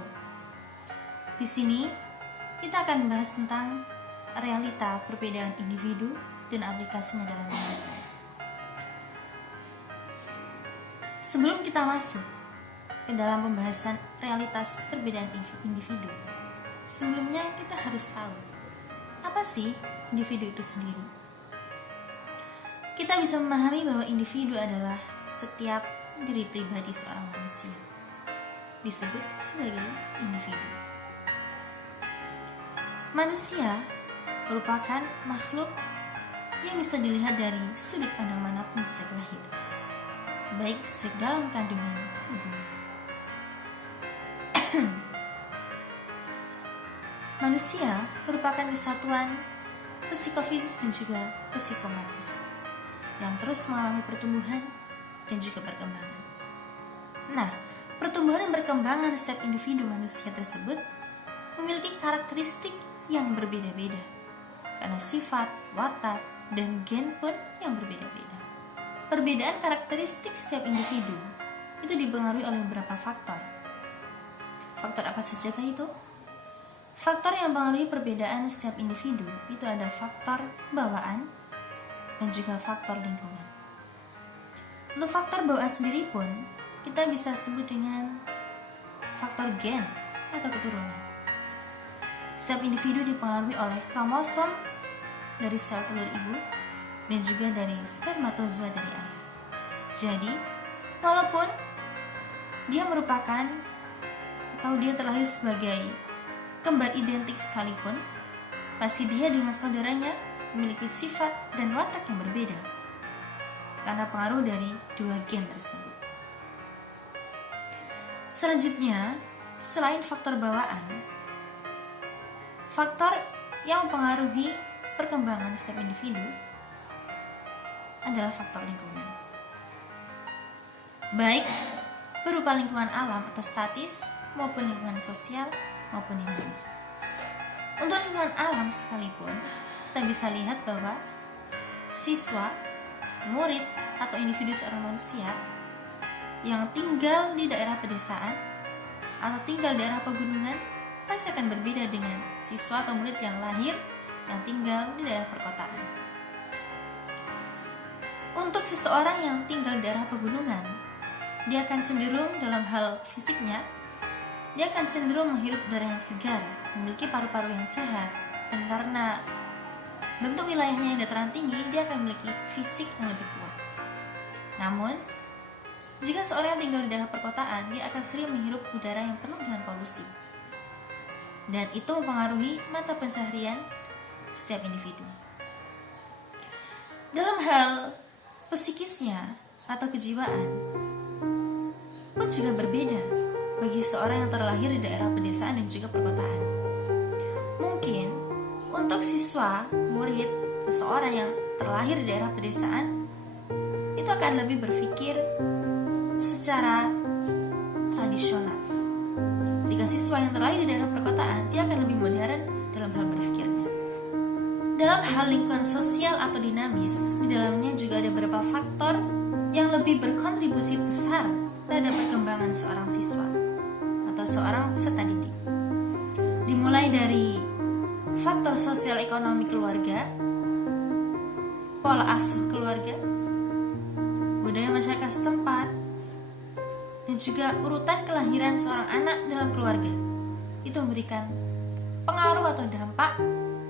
wabarakatuh. Di sini kita akan membahas tentang realita perbedaan individu dan aplikasinya dalam kehidupan. Sebelum kita masuk ke dalam pembahasan realitas perbedaan individu, sebelumnya kita harus tahu apa sih individu itu sendiri. Kita bisa memahami bahwa individu adalah setiap diri pribadi seorang manusia, disebut sebagai individu. Manusia merupakan makhluk yang bisa dilihat dari sudut pandang manapun sejak lahir, baik sejak dalam kandungan ibu. Manusia merupakan kesatuan psikofisik dan juga psikomatis yang terus mengalami pertumbuhan dan juga perkembangan. Nah, pertumbuhan dan perkembangan setiap individu manusia tersebut memiliki karakteristik yang berbeda-beda karena sifat, watak, dan gen pun yang berbeda-beda. Perbedaan karakteristik setiap individu itu dipengaruhi oleh beberapa faktor. Faktor apa sajakah itu? Faktor yang mempengaruhi perbedaan setiap individu itu ada faktor bawaan dan juga faktor lingkungan. Untuk faktor bawaan sendiri pun kita bisa sebut dengan faktor gen atau keturunan. Setiap individu dipengaruhi oleh kromosom dari sel telur ibu dan juga dari spermatozoa dari ayah. Jadi, walaupun dia merupakan atau dia terlahir sebagai kembar identik sekalipun, pasti dia dengan saudaranya memiliki sifat dan watak yang berbeda karena pengaruh dari dua gen tersebut. Selanjutnya, selain faktor bawaan, faktor yang mempengaruhi perkembangan setiap individu adalah faktor lingkungan, baik berupa lingkungan alam atau statis maupun lingkungan sosial maupun dinamis. Untuk lingkungan alam sekalipun, kita bisa lihat bahwa siswa, murid, atau individu seorang manusia yang tinggal di daerah pedesaan atau tinggal di daerah pegunungan pasti akan berbeda dengan siswa atau murid yang lahir yang tinggal di daerah perkotaan. Untuk seseorang yang tinggal di daerah pegunungan, dia akan cenderung dalam hal fisiknya, dia akan cenderung menghirup udara yang segar, memiliki paru-paru yang sehat, dan karena bentuk wilayahnya yang dataran tinggi, dia akan memiliki fisik yang lebih kuat. Namun, jika seorang yang tinggal di daerah perkotaan, dia akan sering menghirup udara yang penuh dengan polusi. Dan itu mempengaruhi mata pencaharian setiap individu. Dalam hal psikisnya atau kejiwaan pun juga berbeda bagi seorang yang terlahir di daerah pedesaan dan juga perkotaan. Mungkin untuk siswa, murid, seseorang yang terlahir di daerah pedesaan itu akan lebih berpikir secara tradisional. Jika siswa yang terlahir di daerah perkotaan, dia akan lebih modern dalam hal berpikirnya. Dalam hal lingkungan sosial atau dinamis, di dalamnya juga ada beberapa faktor yang lebih berkontribusi besar terhadap perkembangan seorang siswa atau seorang peserta didik. Dimulai dari faktor sosial ekonomi keluarga, pola asuh keluarga, budaya masyarakat setempat, dan juga urutan kelahiran seorang anak dalam keluarga. Itu memberikan pengaruh atau dampak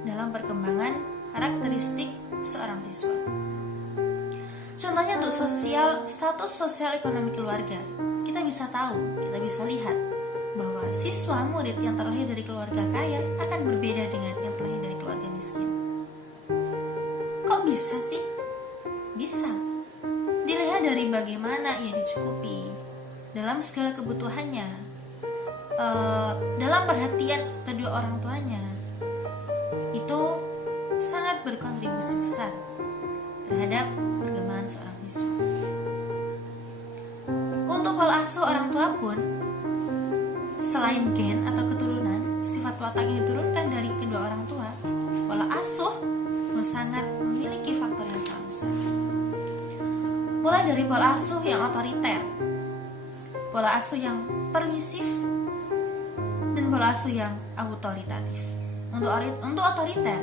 dalam perkembangan karakteristik seorang siswa. Contohnya untuk status sosial ekonomi keluarga, kita bisa tahu, kita bisa lihat bahwa siswa murid yang terlahir dari keluarga kaya akan berbeda dengan yang terlahir dari keluarga miskin. Kok bisa sih? Bisa. Dilihat dari bagaimana ia dicukupi dalam segala kebutuhannya, dalam perhatian kedua orang tuanya, itu sangat berkontribusi besar terhadap perkembangan seorang siswa. Untuk pola asuh orang tua pun, selain gen atau keturunan, sifat watak yang diturunkan dari kedua orang tua, pola asuh sangat memiliki faktor yang sangat besar. Mulai dari pola asuh yang otoriter, pola asuh yang permisif, pola asuh yang autoritatif. Untuk otoriter,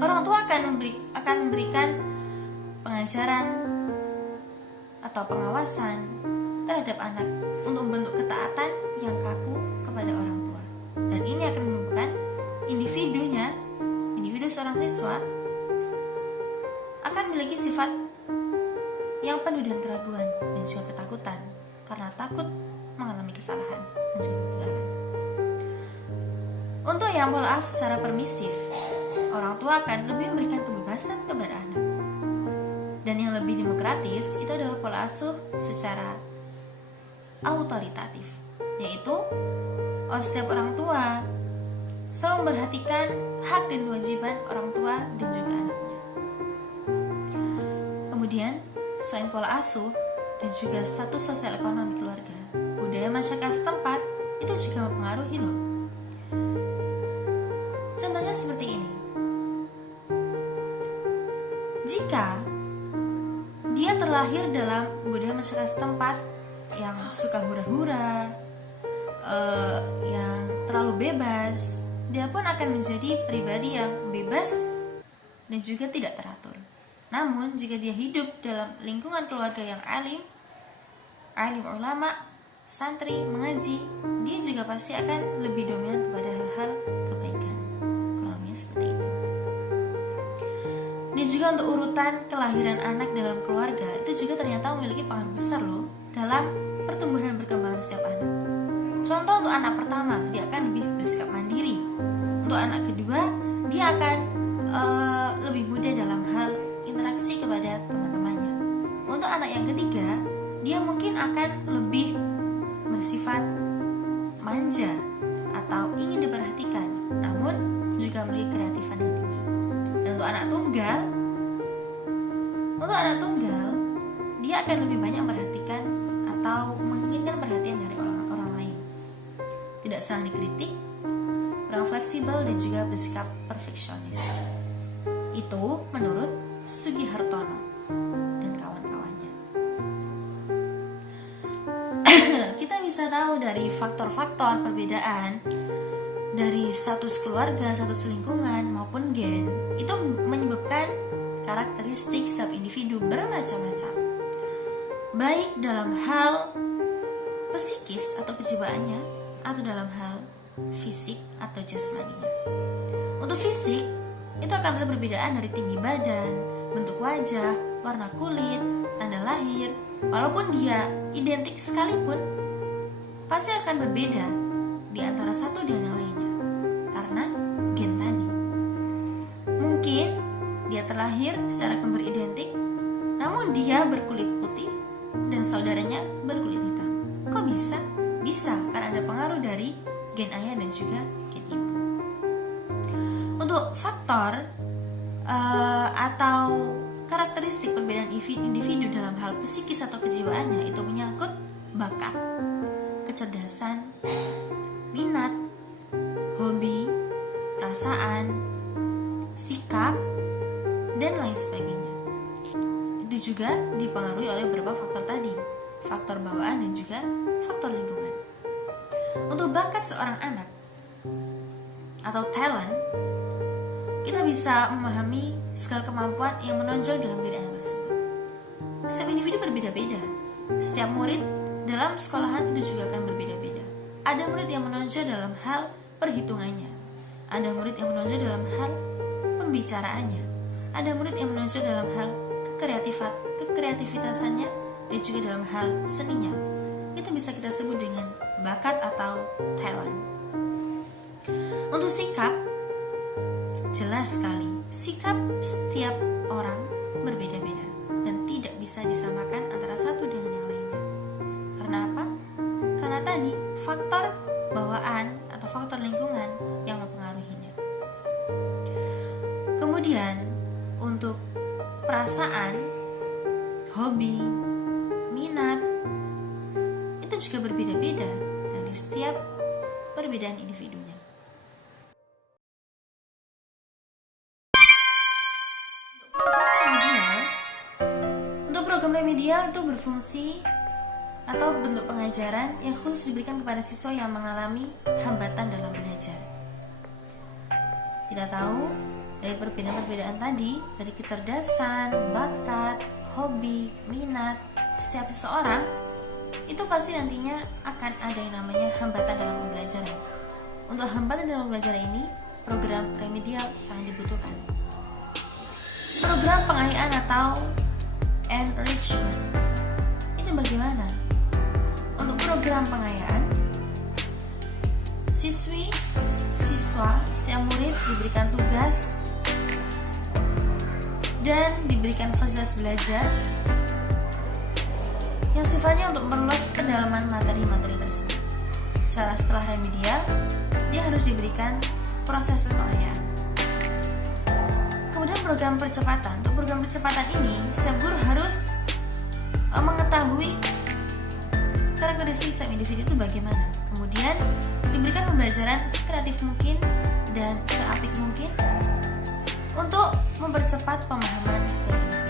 orang tua akan memberikan pengajaran atau pengawasan terhadap anak untuk membentuk ketaatan yang kaku kepada orang tua. Dan ini akan menyebabkan individu seorang siswa akan memiliki sifat yang penuh dengan keraguan dan juga ketakutan karena takut mengalami kesalahan dan juga kegagalan. Untuk yang pola asuh secara permisif, orang tua akan lebih memberikan kebebasan kepada anak. Dan yang lebih demokratis itu adalah pola asuh secara autoritatif, yaitu setiap orang tua selalu memperhatikan hak dan kewajiban orang tua dan juga anaknya. Kemudian, selain pola asuh dan juga status sosial ekonomi keluarga, budaya masyarakat setempat itu juga mempengaruhi loh. Contohnya seperti ini. Jika dia terlahir dalam budaya masyarakat setempat yang suka hura-hura, yang terlalu bebas, dia pun akan menjadi pribadi yang bebas dan juga tidak teratur. Namun jika dia hidup dalam lingkungan keluarga yang alim ulama, santri, mengaji, dia juga pasti akan lebih dominan kepada hal-hal kebaikan. Kurang lebih seperti itu. Dan juga untuk urutan kelahiran anak dalam keluarga itu juga ternyata memiliki pengaruh besar loh dalam pertumbuhan dan perkembangan setiap anak. Contoh untuk anak pertama, dia akan lebih bersikap mandiri. Untuk anak kedua, dia akan lebih mudah dalam hal interaksi kepada teman-temannya. Untuk anak yang ketiga, dia mungkin akan lebih bersifat manja atau ingin diperhatikan, namun juga memiliki kreatifan yang tinggi. Dan untuk anak tunggal, dia akan lebih banyak memperhatikan atau menginginkan perhatian dari orang lain. Tidak saling dikritik, kurang fleksibel dan juga bersikap perfeksionis. Itu menurut Sugihartono dan kawan-kawannya. Kita bisa tahu dari faktor-faktor perbedaan dari status keluarga, status lingkungan maupun gen itu menyebabkan karakteristik setiap individu bermacam-macam, baik dalam hal psikis atau kejiwaannya atau dalam hal fisik atau jasmaninya. Untuk fisik itu akan ada perbedaan dari tinggi badan, bentuk wajah, warna kulit, tanda lahir. Walaupun dia identik sekalipun, pasti akan berbeda di antara satu dengan yang lainnya karena gen tadi. Mungkin dia terlahir secara kembar identik, namun dia berkulit putih dan saudaranya berkulit hitam. Kok bisa? Bisa, karena ada pengaruh dari gen ayah dan juga gen ibu. Untuk faktor atau karakteristik perbedaan individu dalam hal psikis atau kejiwaannya itu menyangkut bakat, kecerdasan, minat, hobi, perasaan, sikap, dan lain sebagainya. Itu juga dipengaruhi oleh beberapa faktor tadi, faktor bawaan dan juga faktor lingkungan. Untuk bakat seorang anak atau talent, kita bisa memahami segala kemampuan yang menonjol dalam diri anak tersebut. Setiap individu berbeda-beda. Setiap murid dalam sekolahan itu juga akan berbeda-beda. Ada murid yang menonjol dalam hal perhitungannya, ada murid yang menonjol dalam hal pembicaraannya, ada murid yang menonjol dalam hal kekreativitasannya, dan juga dalam hal seninya. Itu bisa kita sebut dengan bakat atau talent. Untuk sikap, jelas sekali sikap setiap orang berbeda-beda dan tidak bisa disamakan antara satu dengan yang lainnya. Karena apa? Karena tadi faktor bawaan atau faktor lingkungan yang mempengaruhinya. Kemudian untuk perasaan, hobi, minat itu juga berbeda-beda dari setiap perbedaan individunya. Untuk program remedial itu berfungsi atau bentuk pengajaran yang khusus diberikan kepada siswa yang mengalami hambatan dalam belajar. Kita tahu dari perbedaan-perbedaan tadi, dari kecerdasan, bakat, hobi, minat, setiap seseorang itu pasti nantinya akan ada yang namanya hambatan dalam pembelajaran. Untuk hambatan dalam pembelajaran ini, program remedial sangat dibutuhkan. Program pengayaan atau enrichment itu bagaimana? Untuk program pengayaan, siswa, setiap murid diberikan tugas dan diberikan fasilitas belajar yang sifatnya untuk memperluas pendalaman materi-materi tersebut. Setelah remedial, dia harus diberikan proses pengayaan. Kemudian program percepatan. Untuk program percepatan ini, setiap guru harus mengetahui karakteristik setiap individu itu bagaimana. Kemudian diberikan pembelajaran sekreatif mungkin dan seapik mungkin untuk mempercepat pemahaman setiap individu.